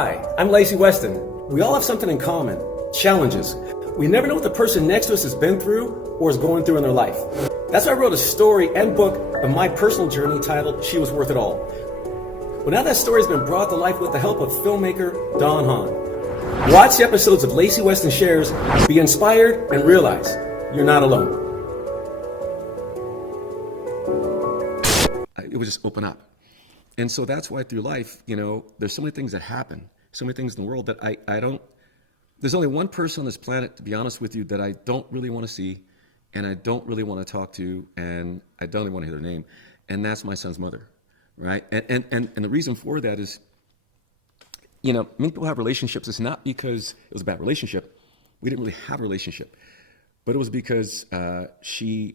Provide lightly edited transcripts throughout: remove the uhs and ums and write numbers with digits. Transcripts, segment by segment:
Hi, I'm Lacy Weston. We all have something in common, challenges. We never know what the person next to us has been through or is going through in their life. That's why I wrote a story and book of my personal journey titled She Was Worth It All. Well, now that story has been brought to life with the help of filmmaker Don Hahn. Watch the episodes of Lacy Weston Shares, be inspired, and realize you're not alone. It would just open up. And so that's why through life, there's so many things that happen, so many things in the world that I don't, there's only one person on this planet, to be honest with you, that I don't really want to see, and I don't really want to talk to, and I don't even want to hear their name, and that's my son's mother, right? And the reason for that is, many people have relationships. It's not because it was a bad relationship. We didn't really have a relationship, but it was because she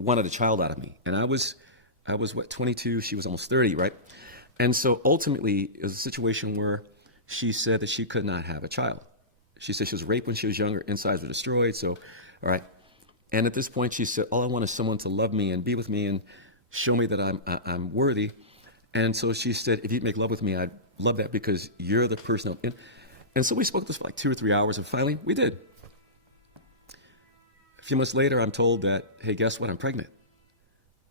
wanted a child out of me, and I was 22, she was almost 30, right? And so ultimately, it was a situation where she said that she could not have a child. She said she was raped when she was younger, insides were destroyed, so, all right. And at this point, she said, all I want is someone to love me and be with me and show me that I'm worthy. And so she said, if you'd make love with me, I'd love that because you're the person. And so we spoke this for like 2 or 3 hours, and finally, we did. A few months later, I'm told that, hey, guess what, I'm pregnant.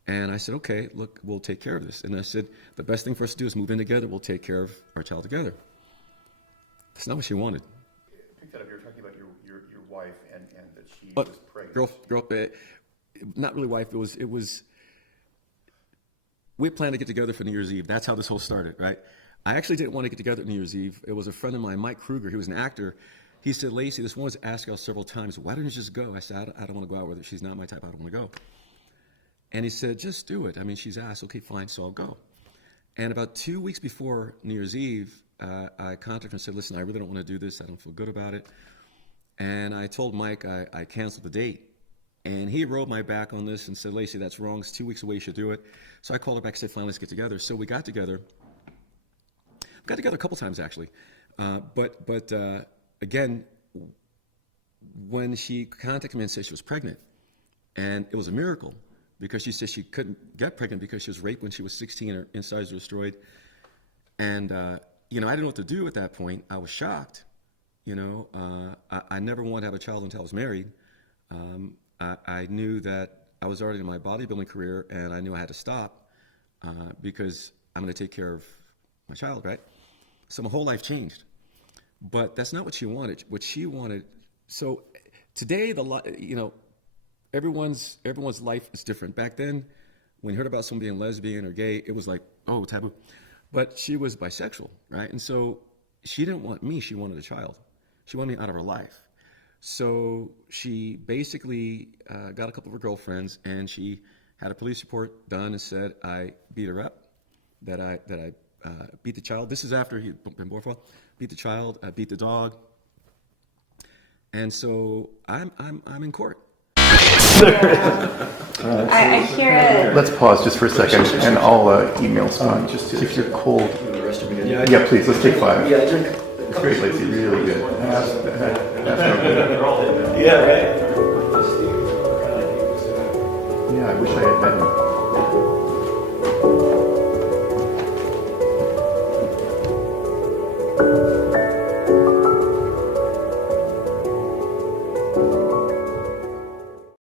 And I said, okay, look, we'll take care of this. And I said, the best thing for us to do is move in together. We'll take care of our child together. That's not what she wanted. Pick that up. You're talking about your wife and that she was pregnant. Girl, not really wife. It was. We planned to get together for New Year's Eve. That's how this whole started, right? I actually didn't want to get together at New Year's Eve. It was a friend of mine, Mike Kruger. He was an actor. He said, Lacy, this woman's asked us several times, why don't you just go? I said, I don't want to go out with her. She's not my type. I don't want to go. And he said, just do it. I mean, she's asked, okay, fine, so I'll go. And about 2 weeks before New Year's Eve, I contacted her and said, listen, I really don't want to do this. I don't feel good about it. And I told Mike I canceled the date. And he rode my back on this and said, Lacy, that's wrong. It's 2 weeks away. You should do it. So I called her back and said, fine, let's get together. So we got together. We got together a couple times, actually. But again, when she contacted me and said she was pregnant, and it was a miracle, because she said she couldn't get pregnant because she was raped when she was 16, her insides were destroyed. And, I didn't know what to do at that point. I was shocked. I never wanted to have a child until I was married. I knew that I was already in my bodybuilding career, and I knew I had to stop because I'm going to take care of my child, right? So my whole life changed. But that's not what she wanted. What she wanted, so today, everyone's life is different. Back then, when you heard about someone being lesbian or gay, it was like, oh, taboo. But she was bisexual, right? And so she didn't want me, she wanted a child. She wanted me out of her life. So she basically got a couple of her girlfriends, and she had a police report done and said I beat her up, that I beat the child. This is after he'd been born for. Beat the child, I beat the dog. And so I'm in court. I hear it. Let's pause just for a second, and I'll email Spawn just if you're cold. Yeah, please, let's take 5. Yeah, drink. It's great, Lacy, really good. Yeah, right. Yeah, I wish I had met him.